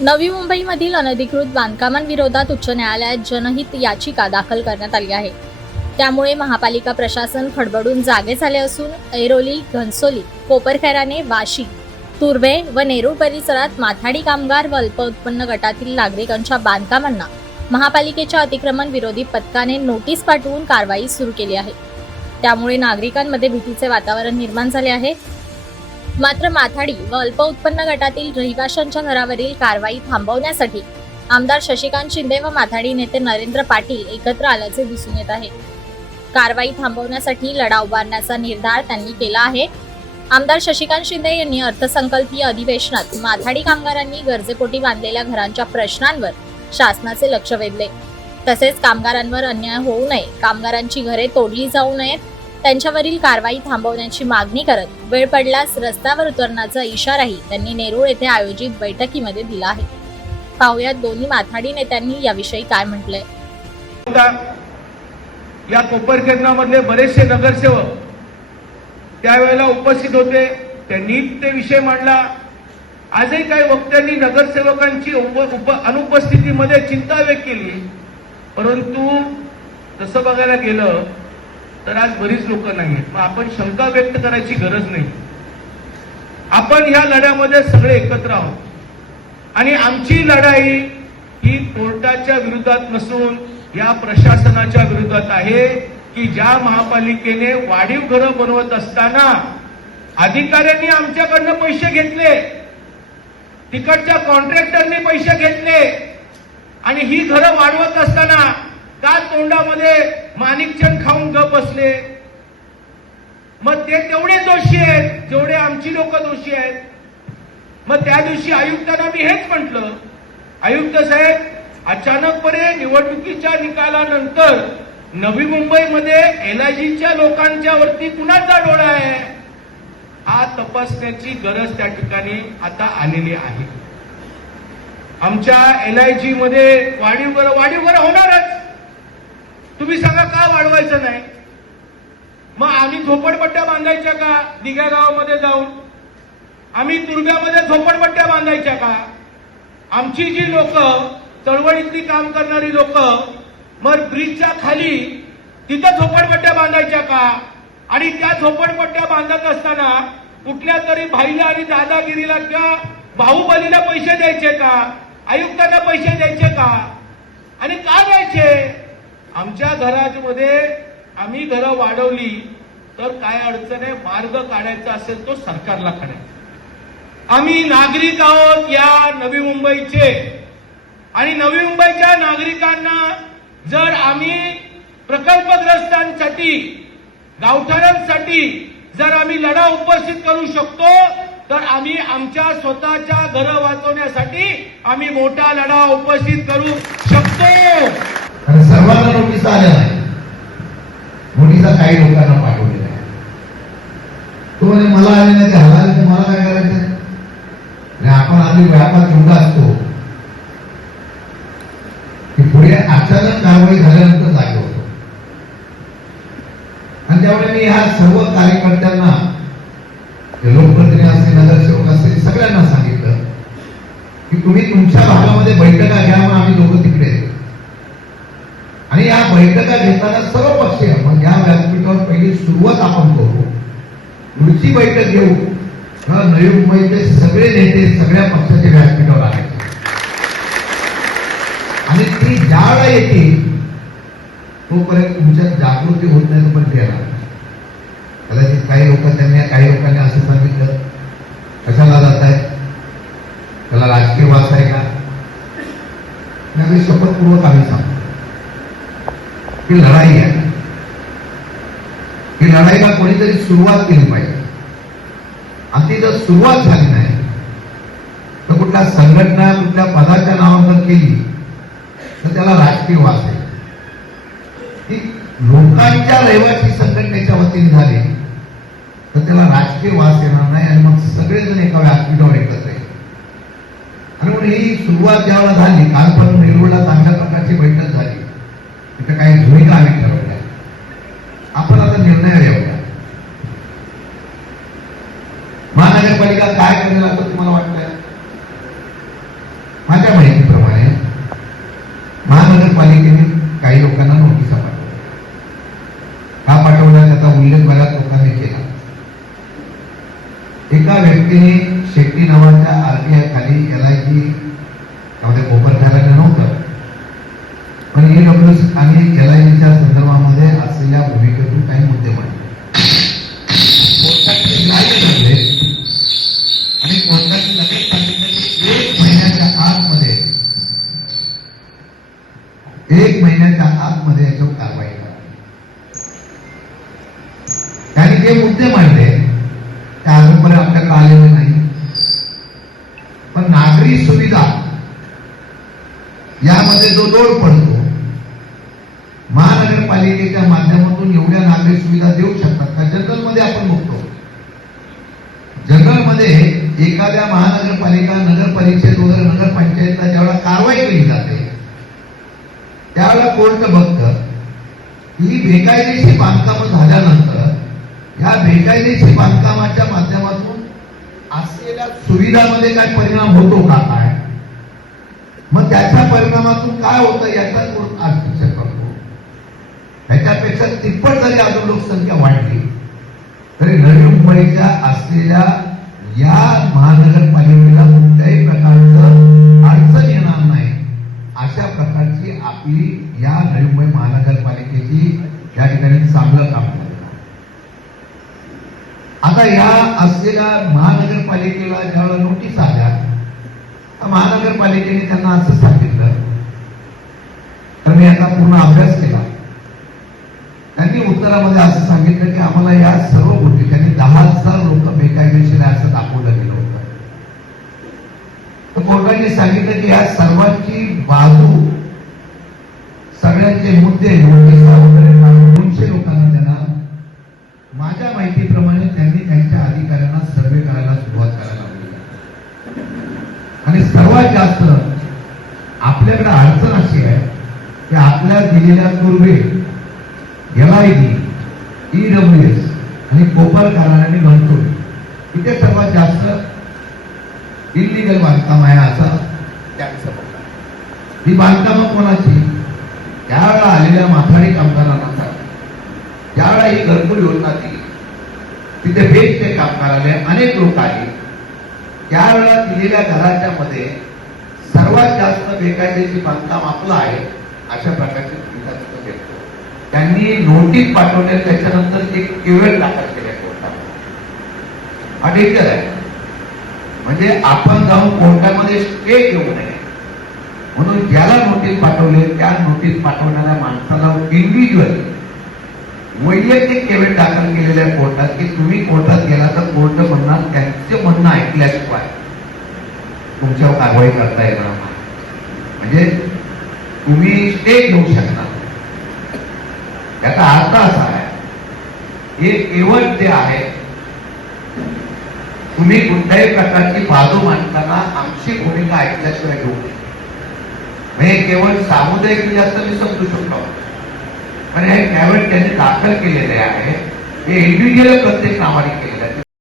नवी मुंबईमधील अनधिकृत बांधकामांविरोधात उच्च न्यायालयात जनहित याचिका दाखल करण्यात आली आहे. त्यामुळे महापालिका प्रशासन खडबडून जागे झाले असून ऐरोली घनसोली कोपरखैराने वाशी तुर्भे व नेरूळ परिसरात माथाडी कामगार व अल्प उत्पन्न गटातील नागरिकांच्या बांधकामांना महापालिकेच्या अतिक्रमण विरोधी पथकाने नोटीस पाठवून कारवाई सुरू केली आहे. त्यामुळे नागरिकांमध्ये भीतीचे वातावरण निर्माण झाले आहे. मात्र माथाडी व अल्प उत्पन्न गटातील रहिवाशांच्या घरावरील कारवाई थांबवण्यासाठी आमदार शशिकांत शिंदे व माथाडी नेते नरेंद्र पाटील एकत्र आल्याचे दिसून येत आहे. कारवाई थांबवण्यासाठी लढा उभारण्याचा निर्धार त्यांनी केला आहे. आमदार शशिकांत शिंदे यांनी अर्थसंकल्पीय अधिवेशनात माथाडी कामगारांनी गरजेपोटी बांधलेल्या घरांच्या प्रश्नांवर शासनाचे लक्ष वेधले. तसेच कामगारांवर अन्याय होऊ नये कामगारांची घरे तोडली जाऊ नयेत त्यांच्यावरील कारवाई थांबवण्याची मागणी करत वेळ पडल्यास रस्त्यावर उतरण्याचा इशाराही त्यांनी नेरूळ येथे आयोजित बैठकीमध्ये दिला आहे. पाहुयात दोन्ही माथाडी नेत्यांनी याविषयी काय म्हटलंय. होता या कोपरखेरणामधले बरेचसे नगरसेवक त्यावेळेला उपस्थित होते. त्यांनी ते विषय मांडला. आजही काही वक्त्यांनी नगरसेवकांची अनुपस्थितीमध्ये चिंता व्यक्त केली. परंतु तसं बघायला गेलं तर आज बरीच लोक नाही आहेत मग आपण शंका व्यक्त करायची गरज नाही. आपण ह्या लढ्यामध्ये सगळे एकत्र आहोत. आणि आमची लढाई ही कोर्टाच्या विरोधात नसून या प्रशासनाच्या विरोधात आहे की ज्या महापालिकेने वाढीव घरं बनवत असताना अधिकाऱ्यांनी आमच्याकडनं पैसे घेतले तिकडच्या कॉन्ट्रॅक्टरने पैसे घेतले आणि ही घरं वाढवत असताना का तोंडामध्ये माणिकचंद खाऊन गप बसले. मग ते तेवढे दोषी आहेत जेवढे आमची लोक दोषी आहेत. मग त्या दिवशी आयुक्तांना मी हेच म्हटलं आयुक्त साहेब अचानकपणे निवडणुकीच्या निकालानंतर नवी मुंबईमध्ये एलआयजीच्या लोकांच्या वरती कुणाचा डोळा आहे? हा तपासण्याची गरज त्या ठिकाणी आता आलेली आहे. आमच्या एलआयजी मध्ये वाढीव वाढीव होणारच. तुम्ही सांगा का वाढवायचं नाही? मग आम्ही झोपडपट्ट्या बांधायच्या का? दिघ्या गावामध्ये जाऊन. आम्ही तुरब्यामध्ये झोपडपट्ट्या बांधायच्या का? आमची जी लोक चळवळीतली काम करणारी लोक मग ब्रिजच्या खाली तिथं झोपडपट्ट्या बांधायच्या का? आणि त्या झोपडपट्ट्या बांधत असताना कुठल्या तरी भाईला आणि दादागिरीला किंवा बाहुबलीला पैसे द्यायचे का? आयुक्तांना पैसे द्यायचे का? आणि का द्यायचे? आमच्या घरामध्ये आम्ही घरं वाढवली तर काय अडचण आहे? मार्ग काढायचा असेल तो सरकारला काढायचा. आम्ही नागरिक आहोत या नवी मुंबईचे. आणि नवी मुंबईच्या नागरिकांना जर आम्ही प्रकल्पग्रस्तांसाठी गावठाणांसाठी जर आम्ही लढा उपस्थित करू शकतो तर आम्ही आमच्या स्वतःच्या घरं वाचवण्यासाठी आम्ही मोठा लढा उपस्थित करू शकतो. कारण सर्वांना नोटीस आल्या नाही. नोटिसा काही लोकांना पाठवलेल्या आहे तो म्हणजे मला आले नाही ते हलाले तर मला काय करायचं आणि आपण आधी व्यापार एवढा असतो की पुढे अचानक कारवाई झाल्यानंतर जागे होतो. आणि त्यामुळे मी ह्या सर्व कार्यकर्त्यांना लोकप्रतिनिधी असतील नगरसेवक असतील सगळ्यांना सांगितलं की तुम्ही तुमच्या भागामध्ये बैठका घ्या मग आम्ही लोक तिकडे आणि या बैठका घेताना सर्व पक्षीय मग या व्यासपीठावर पहिली सुरुवात आपण करू. पुढची बैठक घेऊ. नवी मुंबईचे सगळे नेते सगळ्या पक्षाचे व्यासपीठावर आहेत. आणि ती ज्यावेळा येते तोपर्यंत तुमच्या जागृती होत नाही पण ते कदाचित काही लोक त्यांनी काही लोकांनी असं सांगितलं. कशाला जात आहे त्याला राजकीय वास आहे का? आम्ही शपथपूर्वक आम्ही सांगतो ही लढाई आहे. ही लढाईला कोणीतरी सुरुवात केली पाहिजे. आणि ती जर सुरुवात झाली नाही तर कुठल्या संघटना कुठल्या पदाच्या नावावर केली तर त्याला राजकीय वाद आहे. ती लोकांच्या रहिवासी संघटनेच्या वतीने झाली तर त्याला राजकीय वास येणार नाही आणि मग सगळेजण एका व्यासपीठावर एकत्र येईल आणि म्हणून ही सुरुवात ज्यावेळेला झाली काल पण नेरूळला चांगल्या प्रकारची बैठक झाली. इथं काही भूमिका आम्ही ठरवल्या आपण आता निर्णय घेऊया महानगरपालिका काय करेल असं तुम्हाला वाटतंय? माझ्या माहितीप्रमाणे महानगरपालिकेने काही लोकांना नोटीसा पाठवल्या हा पाठवल्या त्याचा उल्लेख बऱ्याच लोकांनी केला. एका व्यक्तीने शेट्टी नावाच्या आरबीआय खाली एल आय जी आणि एल संदर्भामध्ये असलेल्या भूमिकेतून काही मुद्दे मांडले आणि कोर्टाने लगेच सांगितलं की एक महिन्याच्या आतमध्ये एक महिन्याच्या आतमध्ये याच्यावर कारवाई करा. त्यांनी जे मुद्दे मांडले ते अजूनपर्यंत आपल्याकडे आलेले नाही. पण नागरी सुविधा यामध्ये जो लोड पडतो महापालिकेच्या माध्यमातून एवढ्या नागरी सुविधा देऊ शकतात का? जनरलमध्ये आपण बघतो. जनरलमध्ये एखाद्या महानगरपालिका नगर परिषद वगैरे नगरपंचायतला ज्यावेळेला कारवाई केली जाते त्यावेळेला कोर्ट बघतं ही बेकायदेशीर बांधकामं झाल्यानंतर या बेकायदेशीर बांधकामाच्या माध्यमातून असलेल्या सुविधामध्ये काय परिणाम होतो का काय? मग त्याच्या परिणामातून काय होतं याचा कोर्ट असू शकतो ह्याच्यापेक्षा तिप्पट जरी अजून लोकसंख्या वाढली तरी नवी मुंबईच्या असलेल्या या महानगरपालिकेला कुठल्याही प्रकारचं अडचण येणार नाही. अशा प्रकारची आपली या नवी मुंबई महानगरपालिकेची या ठिकाणी चांगलं काम झालं आता या असलेल्या महानगरपालिकेला ज्यावेळेला नोटीस आल्या महानगरपालिकेने त्यांना असं सांगितलं. तर मी याचा पूर्ण अभ्यास केला. त्यांनी उत्तरामध्ये असं सांगितलं की आम्हाला या सर्व गोष्टी त्यांनी दहा हजार लोक बेकायदेशीर आहे असं दाखवलं गेलं होतं. तर कोर्टाने सांगितलं की या सर्वांची बाजू सगळ्यांचे मुद्दे दोनशे लोकांना त्यांना माझ्या माहितीप्रमाणे त्यांनी त्यांच्या अधिकाऱ्यांना सर्वे करायला सुरुवात करायला आणि सर्वात जास्त आपल्याकडे अडचण अशी आहे की आपल्या दिलेल्या पूर्वे एल ईडब्ल्यू एस आणि कोपर कारणाने म्हणतो इथे सर्वात जास्त इलिगल बांधकाम आहे असं त्यांचं म्हणणं ही बांधकामं कोणाची? त्यावेळेला आलेल्या माथाडी कामगारांना ज्यावेळा ही घरकुल योजना दिली. तिथे बेचचे कामगार आले अनेक लोक आले. त्यावेळेला दिलेल्या घराच्या मध्ये सर्वात जास्त बेकायदेशीर बांधकाम आपलं आहे अशा प्रकारची भूमिका तिथं देतो त्यांनी नोटीस पाठवल्या त्याच्यानंतर एक केवळ दाखल केल्या कोर्टात. हा डेंजर आहे. म्हणजे आपण जाऊन कोर्टामध्ये स्टे घेऊ नये. म्हणून ज्याला नोटीस पाठवले त्या नोटीस पाठवणाऱ्या माणसाला इंडिव्हिज्युअल वैयक्तिक केवळ दाखल केलेल्या कोर्टात की तुम्ही कोर्टात गेला तर कोर्ट म्हणणार त्यांचे म्हणणं ऐकल्याशिवाय तुमच्यावर कारवाई करता येणार म्हणजे तुम्ही स्टे घेऊ शकणार याचा अर्थ असा आहे. हे केवळ जे आहे तुम्ही कुठल्याही प्रकारची बाजू मांडताना आमची भूमिका ऐकल्याशिवाय घेऊ नये. म्हणजे केवळ सामुदायिक जास्त मी समजू शकतो. पण हे कॅवेट त्यांनी दाखल केलेले आहे. हे इंडिव्हिज्युअल प्रत्येक नावाने केलेलं आहे.